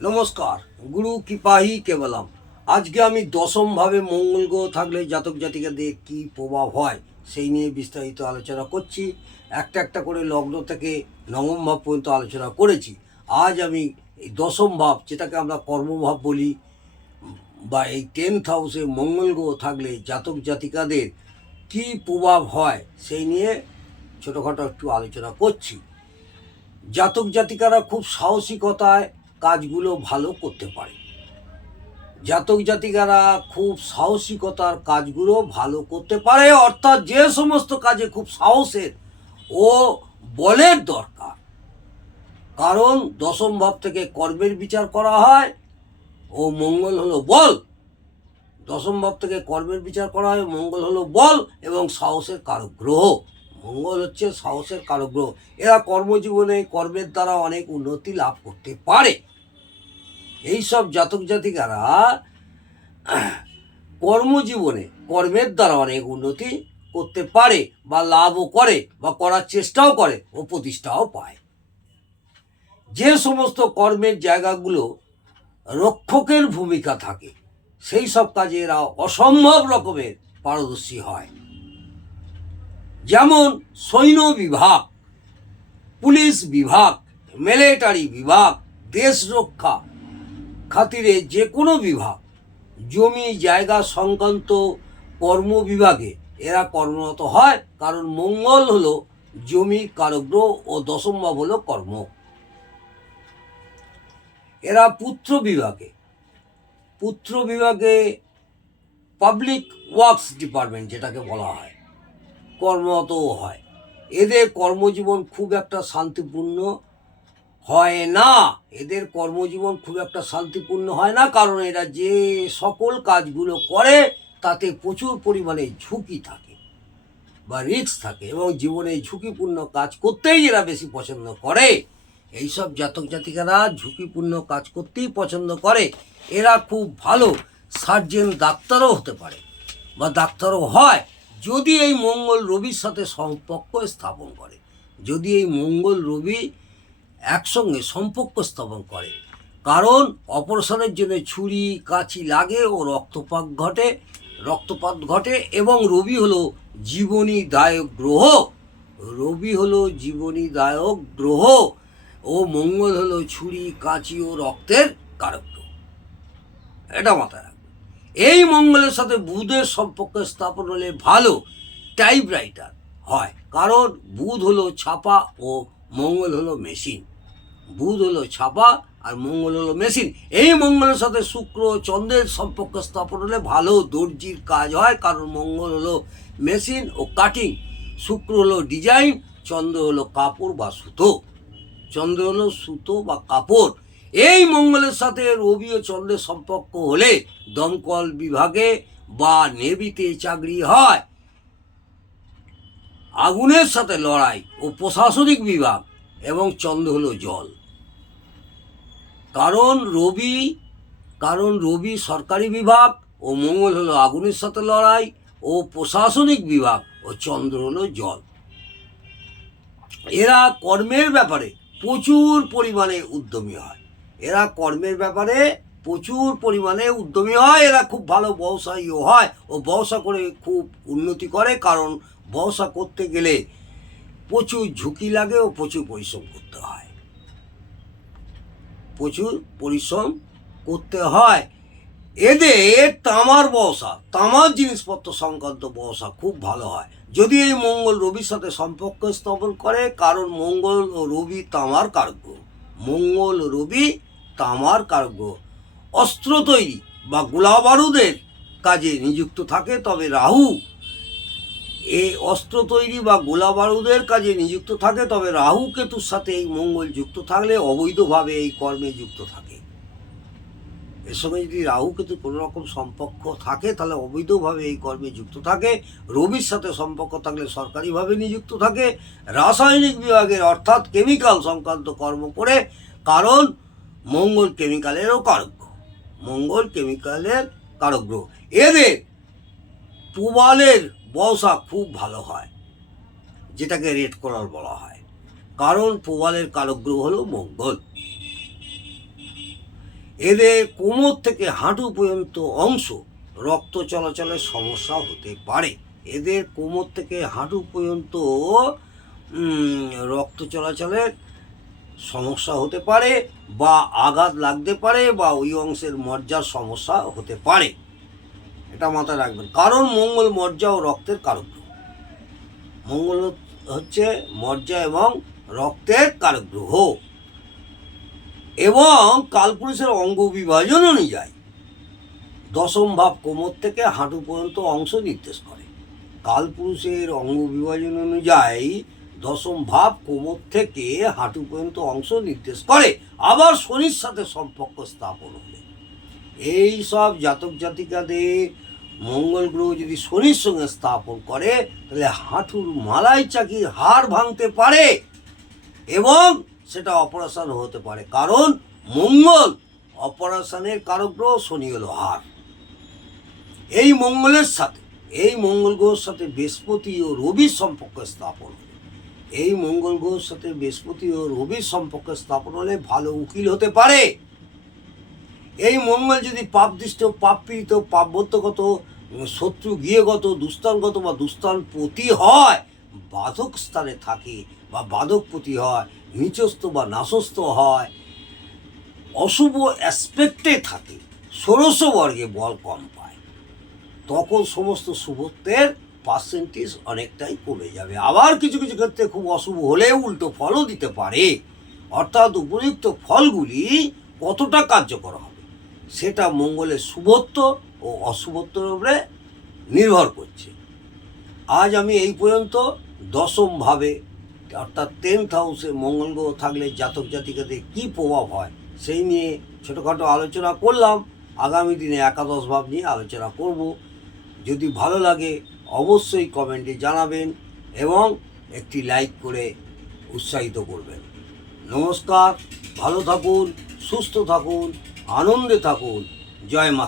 নমস্কার, গুরু কৃপাহি কেবলম। আজকে আমি দশমভাবে মঙ্গল গ্রহ থাকলে জাতক জাতিকাদের কী প্রভাব হয় সেই নিয়ে বিস্তারিত আলোচনা করছি। একটা একটা করে লগ্ন থেকে নবম ভাব পর্যন্ত আলোচনা করেছি। আজ আমি এই দশম ভাব, যেটাকে আমরা কর্মভাব বলি, বা এই 10th হাউসে মঙ্গল গ্রহ থাকলে জাতক জাতিকাদের কী প্রভাব হয় সেই নিয়ে ছোটোখাটো একটু আলোচনা করছি। জাতক জাতিকারা খুব সাহসিকতায় কাজগুলো ভালো করতে পারে। জাতক জাতিকারা খুব সাহসিকতার কাজগুলো ভালো করতে পারে, অর্থাৎ যে সমস্ত কাজে খুব সাহসের ও বলের দরকার। কারণ দশম ভাব থেকে কর্মের বিচার করা হয় ও মঙ্গল হলো বল। দশম ভাব থেকে কর্মের বিচার করা হয়, মঙ্গল হলো বল এবং সাহসের কারক গ্রহ। মঙ্গল হচ্ছে সাহসের কারক গ্রহ। এরা কর্মজীবনে কর্মের দ্বারা অনেক উন্নতি লাভ করতে পারে। এইসব জাতক জাতিকারা কর্মজীবনে কর্মের দ্বারা অনেক উন্নতি করতে পারে বা লাভও করে বা করার চেষ্টাও করে ও প্রতিষ্ঠাও পায়। যে সমস্ত কর্মের জায়গাগুলো রক্ষকের ভূমিকা থাকে সেই সব কাজে এরা অসম্ভব রকমের পারদর্শী হয়। যেমন সৈন্য বিভাগ, পুলিশ বিভাগ, মিলিটারি বিভাগ, দেশ রক্ষা খাতিরে যে কোনো বিভাগ, জমি জায়গা সংক্রান্ত কর্ম বিভাগে এরা কর্মরত হয়। কারণ মঙ্গল হলো জমি কারক গ্রহ ও দশম ভাব হলো কর্ম। এরা পুত্র বিভাগে পাবলিক ওয়ার্কস ডিপার্টমেন্ট যেটাকে বলা হয় কর্মরতও হয়। এদের কর্মজীবন খুব একটা শান্তিপূর্ণ হয় না। কারণ এরা যে সকল কাজগুলো করে তাতে প্রচুর পরিমাণে ঝুঁকি থাকে বা রিস্ক থাকে, এবং জীবনে ঝুঁকিপূর্ণ কাজ করতেই এরা বেশি পছন্দ করে। এইসব জাতক জাতিকারা ঝুঁকিপূর্ণ কাজ করতেই পছন্দ করে। এরা খুব ভালো সার্জেন, ডাক্তারও হতে পারে বা ডাক্তারও হয় যদি এই মঙ্গল রবির সাথে সম্পর্ক স্থাপন করে। যদি এই মঙ্গল রবি একসঙ্গে সম্পর্ক স্থাপন করে, কারণ অপারেশনের জন্য ছুরি কাঁচি লাগে ও রক্তপাত ঘটে এবং রবি হলো জীবনীদায়ক গ্রহ ও মঙ্গল হলো ছুরি কাঁচি ও রক্তের কারক গ্রহ। এটা মাথায় রাখবে। এই মঙ্গলের সাথে বুধের সম্পর্ক স্থাপন হলে ভালো টাইপরাইটার হয়, কারণ বুধ হলো ছাপা ও মঙ্গল হলো মেশিন। এই মঙ্গলের সাথে শুক্র চন্দ্রের সম্পর্ক স্থাপন হলে ভালো দর্জির কাজ হয়, কারণ মঙ্গল হলো মেশিন ও কাটিং, শুক্র হলো ডিজাইন, চন্দ্র হলো সুতো বা কাপড়। এই মঙ্গলের সাথে রবি ও চন্দ্রের সম্পর্ক হলে দমকল বিভাগে বা নেভিতে চাকরি হয়, আগুনের সাথে লড়াই ও প্রশাসনিক বিভাগ, এবং চন্দ্র হলো জল। কারণ রবি সরকারি বিভাগ ও মঙ্গল হলো আগুনের সাথে লড়াই ও প্রশাসনিক বিভাগ ও চন্দ্র হলো জল। এরা কর্মের ব্যাপারে প্রচুর পরিমাণে উদ্যমী হয়। এরা খুব ভালো ব্যবসায়ীও হয় ও ব্যবসা করে খুব উন্নতি করে, কারণ ব্যবসা করতে গেলে প্রচুর ঝুঁকি লাগে ও প্রচুর পরিশ্রম করতে হয়। এদের তামার জিনিসপত্র সংক্রান্ত ব্যবসা খুব ভালো হয় যদি এই মঙ্গল রবির সাথে সম্পর্ক স্থাপন করে, কারণ মঙ্গল ও রবি তামার কারক গ্রহ। অস্ত্র তৈরি বা গোলা বারুদের কাজে নিযুক্ত থাকে, তবে রাহু কেতুর সাথে এই মঙ্গল যুক্ত থাকলে অবৈধভাবে এই কর্মে যুক্ত থাকে। এর সঙ্গে যদি রাহু কেতু কোনো রকম সম্পর্ক থাকে তাহলে অবৈধভাবে এই কর্মে যুক্ত থাকে। রবির সাথে সম্পর্ক থাকলে সরকারিভাবে নিযুক্ত থাকে। রাসায়নিক বিভাগের অর্থাৎ কেমিক্যাল সংক্রান্ত কর্ম করে, কারণ মঙ্গল কেমিক্যালের কারক গ্রহ। এদের প্রবালের ব্যবসা খুব ভালো হয়, যেটাকে রেড করার বলা হয়, কারণ প্রবালের কারক গ্রহ হলো মঙ্গল। এদের কোমর থেকে হাঁটু পর্যন্ত অংশ রক্ত চলাচলের সমস্যা হতে পারে। এদের কোমর থেকে হাঁটু পর্যন্ত রক্ত চলাচলের সমস্যা হতে পারে, বা আঘাত লাগতে পারে, বা ওই অংশের মজ্জার সমস্যা হতে পারে। এটা মাথায় রাখবেন, কারণ মঙ্গল মজ্জা ও রক্তের কারক গ্রহ। মঙ্গল হচ্ছে মজ্জা এবং রক্তের কারক গ্রহ, এবং কালপুরুষের অঙ্গ বিভাজন অনুযায়ী দশম ভাব কোমর থেকে হাঁটু পর্যন্ত অংশ নির্দেশ করে। কালপুরুষের অঙ্গ বিভাজন অনুযায়ী দশম ভাব কোমর থেকে হাঁটু পর্যন্ত অংশ নির্দেশ করে। আবার শনির সাথে সম্পর্ক স্থাপন হলে এই সব জাতক জাতিকাদের মঙ্গল গ্রহ যদি শনির সঙ্গে স্থাপন করে, তাহলে হাঁটুর মালাই চাকির হাড় ভাঙতে পারে এবং সেটা অপারেশন হতে পারে, কারণ মঙ্গল অপারেশনের কারক গ্রহ, শনি হলো হাড়। এই মঙ্গলের সাথে, এই মঙ্গল গ্রহের সাথে বৃহস্পতি ও রবির সম্পর্ক স্থাপন হলে, এই মঙ্গল গ্রহের সাথে বৃহস্পতি ও রবির সম্পর্ক স্থাপন হলে ভালো উকিল হতে পারে। এই মঙ্গল যদি পাপদৃষ্ট, পাপ পীড়িত, পাপবদ্ধগত, শত্রু গৃহগত, দুস্থানগত বা দুস্থানপতি হয়, বাধক স্থানে থাকে বা বাধকপতি হয়, নিচস্থ বা নাশস্থ হয়, অশুভ অ্যাসপেক্টে থাকে, ষোড়শ বর্গে বল কম পায়, তখন সমস্ত শুভত্বের পার্সেন্টেজ অনেকটাই কমে যাবে। আবার কিছু কিছু ক্ষেত্রে খুব অশুভ হলেও উল্টো ফলও দিতে পারে। অর্থাৎ উপযুক্ত ফলগুলি কতটা কার্যকর হবে সেটা মঙ্গলের শুভত্ব ও অশুভত্বের উপরে নির্ভর করছে। আজ আমি এই পর্যন্ত দশম ভাবে অর্থাৎ 10th হাউসে মঙ্গল গ্রহ থাকলে জাতক জাতিকাদের কী প্রভাব হয় সেই নিয়ে ছোটোখাটো আলোচনা করলাম। আগামী দিনে একাদশ ভাব নিয়ে আলোচনা করব। যদি ভালো লাগে অবশ্যই কমেন্টে জানাবেন এবং একটি লাইক করে উৎসাহিত করবেন। নমস্কার, ভালো থাকুন, সুস্থ থাকুন, আনন্দে থাকুন। জয় মা।